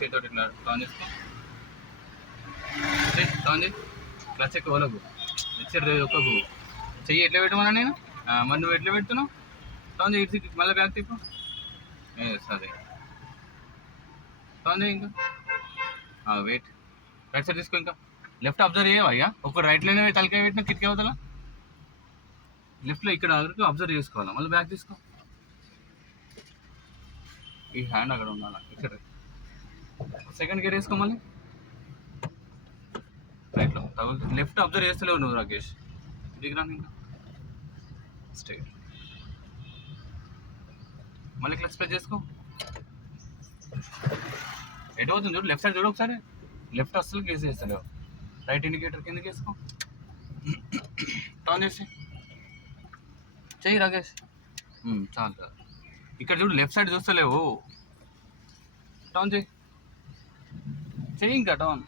చేతితో ఇట్లా టర్న్ చేసుకో, టర్న్ చేయి, క్లచ్ ఎక్కువ వాళ్ళకు మిక్సర్ ఒక్కకు చెయ్యి ఎట్లా పెట్టమన్నా నేను, మరి నువ్వు ఎట్లా పెడుతున్నావు, టర్న్ చేయి, ఇటు మళ్ళీ బ్యాక్ తిప్పు, అదే టర్న్ చేయి, ఇంకా వెయిట్, రైట్ సైడ్ తీసుకో, ఇంకా లెఫ్ట్ అబ్జర్వ్ చేయవా అయ్యా, ఒక రైట్లోనే తలకాయ పెట్టిన కిటికీ అవతల, లెఫ్ట్లో ఇక్కడ వరకు అబ్జర్వ్ చేసుకోవాలి, మళ్ళీ బ్యాక్ తీసుకో, ఈ హ్యాండ్ అక్కడ ఉండాలి, ఇక్కడ సెకండ్ గేర్ వేసుకో, మళ్ళీ రైట్లో తగులు, లెఫ్ట్ అబ్జర్వ్ చేస్తలేవు నువ్వు రాకేష్, దిగిరా ఇంకా స్ట్రైట్, మళ్ళీ క్లచ్ ప్రెస్ చేసుకో, ఎటు అవుతుంది చూడు, లెఫ్ట్ సైడ్ చూడు ఒకసారి, లెఫ్ట్ అస్సలు కేసు చేస్తలేవు, రైట్ ఇండికేటర్ కిందకి వేసుకో, టర్న్ చేసి చెయ్యి రాకేష్, చాలు చాలు, ఇక్కడ చూడు లెఫ్ట్ సైడ్ చూస్తలేవు, టర్న్ చెయ్యి, చెయ్యి ఇంకా టర్న్,